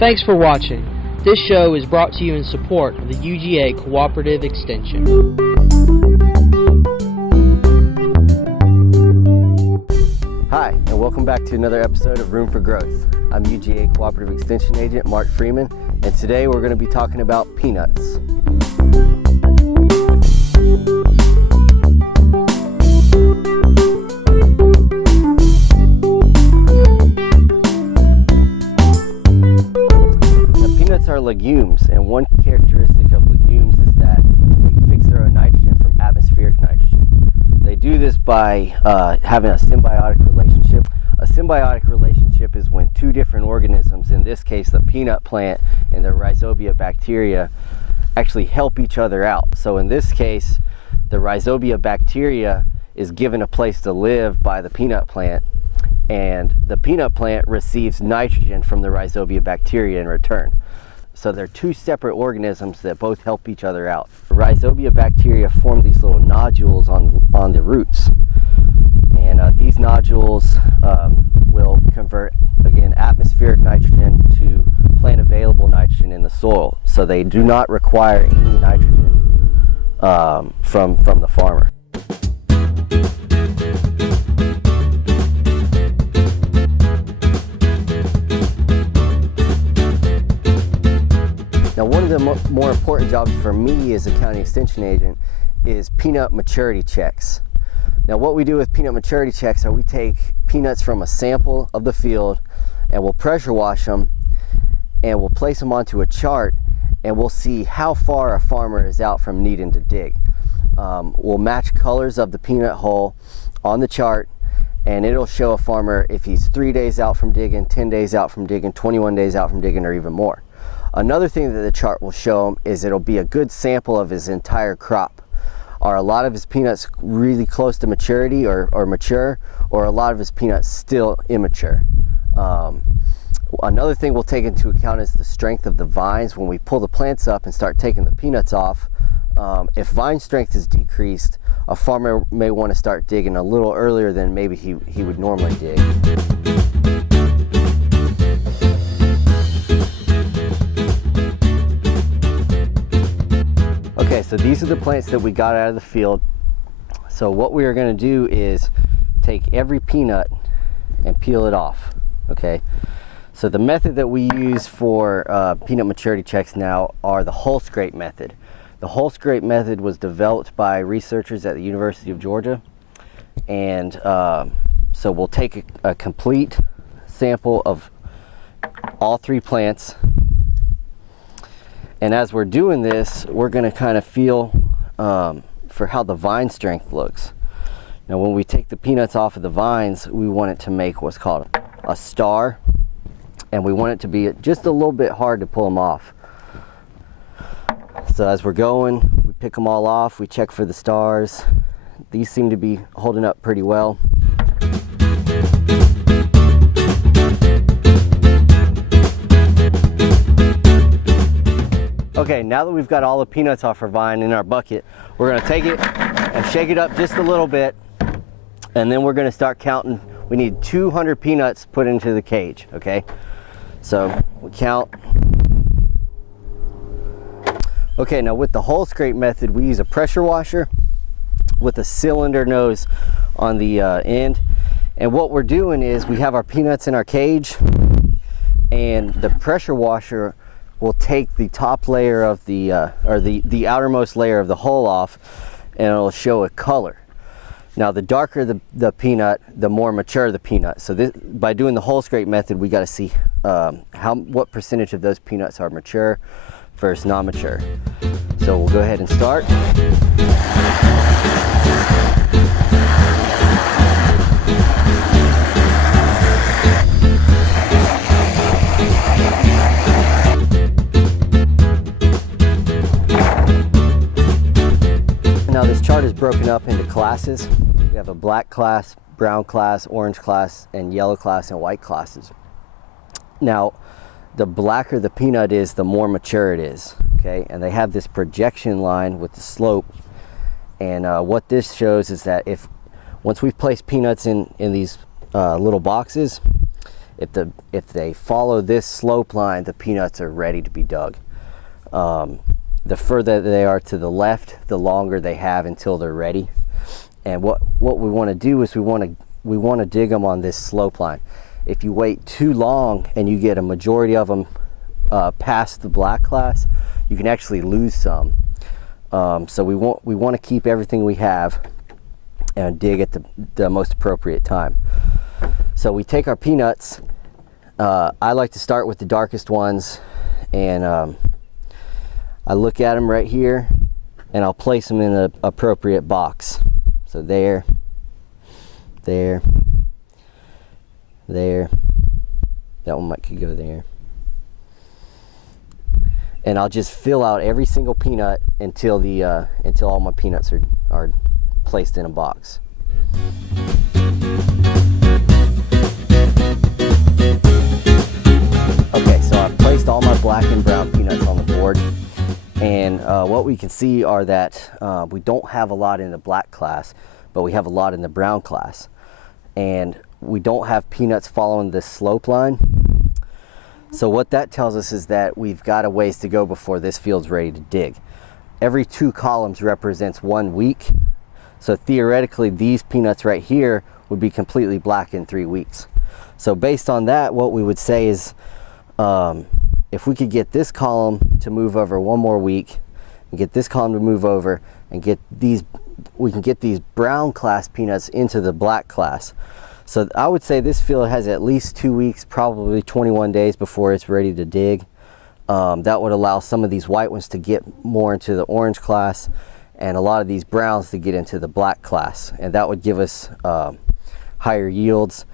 Thanks for watching. This show is brought to you in support of the UGA Cooperative Extension. Hi, and welcome back to another episode of Room for Growth. I'm UGA Cooperative Extension Agent Mark Freeman, and today we're going to be talking about peanuts. Now, peanuts are legumes, and one characteristic of legumes is that they fix their own nitrogen from atmospheric nitrogen. They do this by having a symbiotic relationship. A symbiotic relationship is when two different organisms, in this case the peanut plant and the rhizobia bacteria, actually help each other out. So in this case, the rhizobia bacteria is given a place to live by the peanut plant, and the peanut plant receives nitrogen from the rhizobia bacteria in return. So they're two separate organisms that both help each other out. The rhizobia bacteria form these little nodules on the roots. And these nodules will convert, again, atmospheric nitrogen to plant available nitrogen in the soil. So they do not require any nitrogen from the farmer. Now, one of the more important jobs for me as a county extension agent is peanut maturity checks. Now, what we do with peanut maturity checks are we take peanuts from a sample of the field and we'll pressure wash them and we'll place them onto a chart, and we'll see how far a farmer is out from needing to dig. We'll match colors of the peanut hull on the chart, and it'll show a farmer if he's 3 days out from digging, 10 days out from digging, 21 days out from digging, or even more. Another thing that the chart will show him is it'll be a good sample of his entire crop. Are a lot of his peanuts really close to maturity or mature, or a lot of his peanuts still immature? Another thing we'll take into account is the strength of the vines. When we pull the plants up and start taking the peanuts off, if vine strength is decreased, a farmer may want to start digging a little earlier than maybe he would normally dig. Okay, so these are the plants that we got out of the field. So what we are going to do is take every peanut and peel it off. Okay, so the method that we use for peanut maturity checks now are the hull scrape method. The hull scrape method was developed by researchers at the University of Georgia, and so we'll take a complete sample of all three plants. And as we're doing this, we're going to kind of feel for how the vine strength looks. Now, when we take the peanuts off of the vines, we want it to make what's called a star, and we want it to be just a little bit hard to pull them off. So as we're going, we pick them all off, we check for the stars. These seem to be holding up pretty well. Okay, now that we've got all the peanuts off our vine in our bucket, we're going to take it and shake it up just a little bit, and then we're going to start counting. We need 200 peanuts put into the cage, okay? So we count. Okay, now with the hull scrape method, we use a pressure washer with a cylinder nose on the end. And what we're doing is we have our peanuts in our cage, and the pressure washer will take the top layer of the the outermost layer of the hull off, and it'll show a color. Now, the darker the peanut, the more mature the peanut. So by doing the hull scrape method, we got to see what percentage of those peanuts are mature versus non-mature. So we'll go ahead and start. Now, this chart is broken up into classes. We have a black class, brown class, orange class, and yellow class, and white classes. Now, the blacker the peanut is, the more mature it is, okay? And they have this projection line with the slope. And what this shows is that once we place peanuts in these little boxes, If they follow this slope line, the peanuts are ready to be dug. The further they are to the left, the longer they have until they're ready. And what we want to do is we want to dig them on this slope line. If you wait too long and you get a majority of them past the black class, you can actually lose some. So we want to keep everything we have and dig at the most appropriate time. So we take our peanuts. I like to start with the darkest ones, and I look at them right here, and I'll place them in the appropriate box. So there, there, there. That one could go there. And I'll just fill out every single peanut until all my peanuts are placed in a box. Okay, so I've placed all my black and brown peanuts on the board, and what we can see are that we don't have a lot in the black class, but we have a lot in the brown class, and we don't have peanuts following this slope line. So what that tells us is that we've got a ways to go before this field's ready to dig. Every 2 columns represents 1 week, so theoretically these peanuts right here would be completely black in 3 weeks. So based on that, what we would say is if we could get this column to move over 1 more week, and get this column to move over, and we can get these brown class peanuts into the black class. So I would say this field has at least 2 weeks, probably 21 days before it's ready to dig. That would allow some of these white ones to get more into the orange class, and a lot of these browns to get into the black class. And that would give us higher yields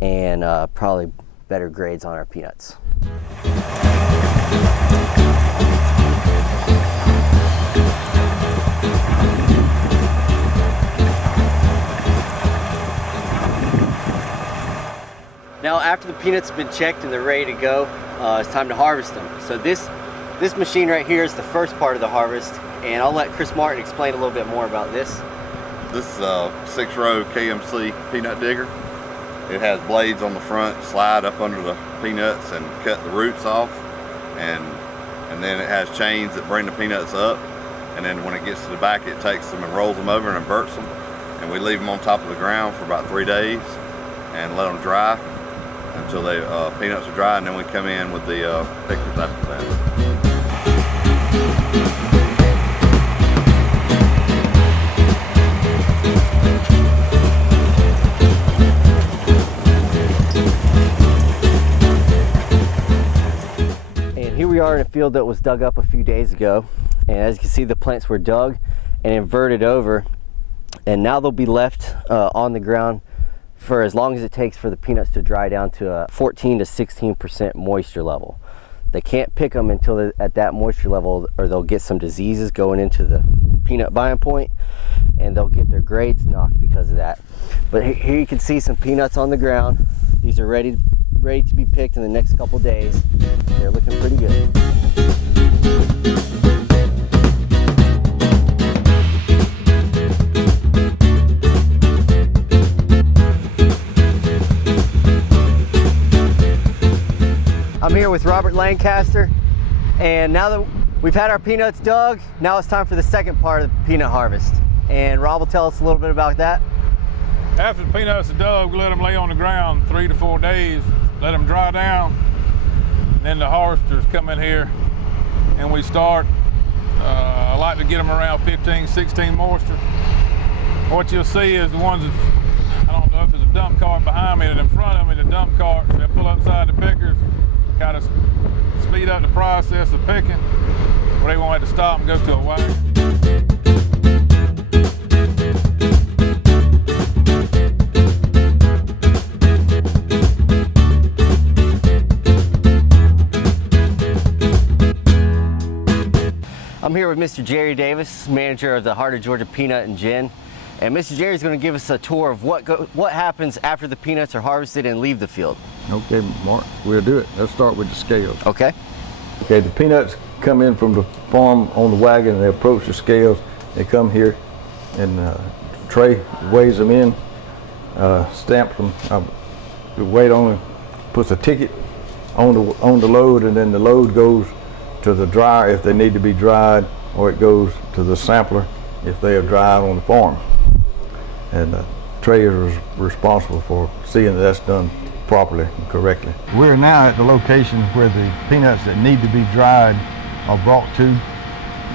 and probably better grades on our peanuts. Now, after the peanuts have been checked and they're ready to go, it's time to harvest them. So this machine right here is the first part of the harvest, and I'll let Chris Martin explain a little bit more about this. This is a 6-row KMC peanut digger. It has blades on the front, slide up under the peanuts and cut the roots off, and then it has chains that bring the peanuts up, and then when it gets to the back, it takes them and rolls them over and inverts them, and we leave them on top of the ground for about 3 days and let them dry until the peanuts are dry, and then we come in with the pickers after that. And here we are in a field that was dug up a few days ago, and as you can see, the plants were dug and inverted over, and now they'll be left on the ground for as long as it takes for the peanuts to dry down to a 14 to 16% moisture level. They can't pick them until they're at that moisture level, or they'll get some diseases going into the peanut buying point, and they'll get their grades knocked because of that. But here you can see some peanuts on the ground. These are ready to be picked in the next couple days. They're looking pretty good. I'm here with Robert Lancaster, and now that we've had our peanuts dug, now it's time for the second part of the peanut harvest. And Rob will tell us a little bit about that. After the peanuts are dug, we let them lay on the ground 3 to 4 days, let them dry down. And then the harvesters come in here and we start. I like to get them around 15, 16 moisture. What you'll see is the ones that, I don't know if there's a dump cart behind me and in front of me, the dump carts, they'll pull upside the pickers, kind of speed up the process of picking, where they won't have to stop and go to a wagon. I'm here with Mr. Jerry Davis, manager of the Heart of Georgia Peanut and Gin. And Mr. Jerry's going to give us a tour of what happens after the peanuts are harvested and leave the field. Okay, Mark, we'll do it. Let's start with the scales. Okay. Okay, the peanuts come in from the farm on the wagon, and they approach the scales. They come here, and Trey weighs them in, stamps them. We wait on them, puts a ticket on the load, and then the load goes to the dryer if they need to be dried, or it goes to the sampler if they are dried on the farm. And Trey is responsible for seeing that that's done properly and correctly. We're now at the location where the peanuts that need to be dried are brought to.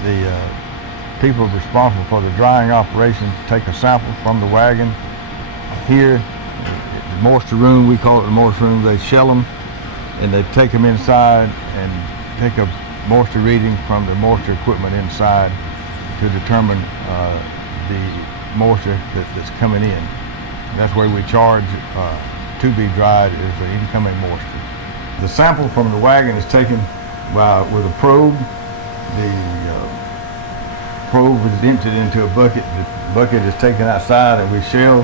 The people responsible for the drying operation take a sample from the wagon. Here, the moisture room, we call it the moisture room, they shell them and they take them inside and take a moisture reading from the moisture equipment inside to determine the moisture that's coming in. That's where we charge to be dried is the incoming moisture. The sample from the wagon is taken with a probe. The probe is emptied into a bucket. The bucket is taken outside and we shell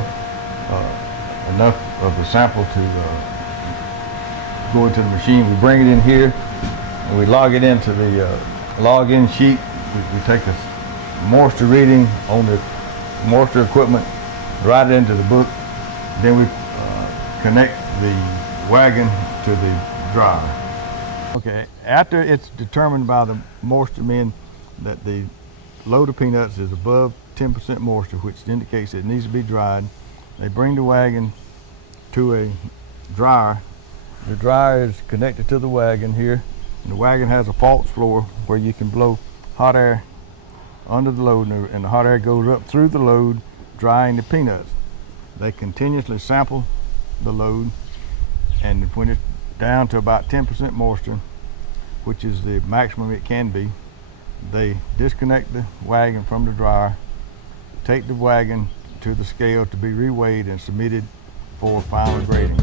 enough of the sample to go into the machine. We bring it in here and we log it into the log-in sheet. We take a moisture reading on the moisture equipment, write it into the book, then we connect the wagon to the dryer. Okay, after it's determined by the moisture men that the load of peanuts is above 10% moisture, which indicates it needs to be dried, they bring the wagon to a dryer. The dryer is connected to the wagon here, and the wagon has a false floor where you can blow hot air under the load, and the hot air goes up through the load, drying the peanuts. They continuously sample the load, and when it's down to about 10% moisture, which is the maximum it can be, they disconnect the wagon from the dryer, take the wagon to the scale to be reweighed and submitted for final grading.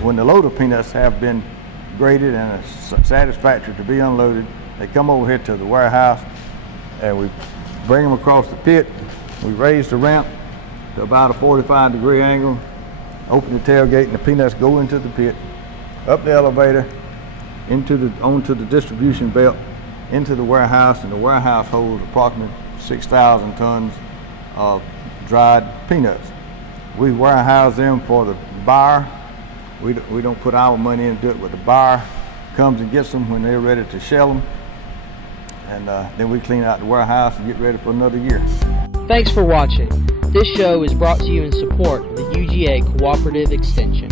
When the load of peanuts have been graded and it's satisfactory to be unloaded, they come over here to the warehouse and we bring them across the pit. We raise the ramp to about a 45-degree angle, open the tailgate, and the peanuts go into the pit, up the elevator, onto the distribution belt, into the warehouse, and the warehouse holds approximately 6,000 tons of dried peanuts. We warehouse them for the buyer. We don't put our money into it, but the buyer comes and gets them when they're ready to shell them, and then we clean out the warehouse and get ready for another year. Thanks for watching. This show is brought to you in support of the UGA Cooperative Extension.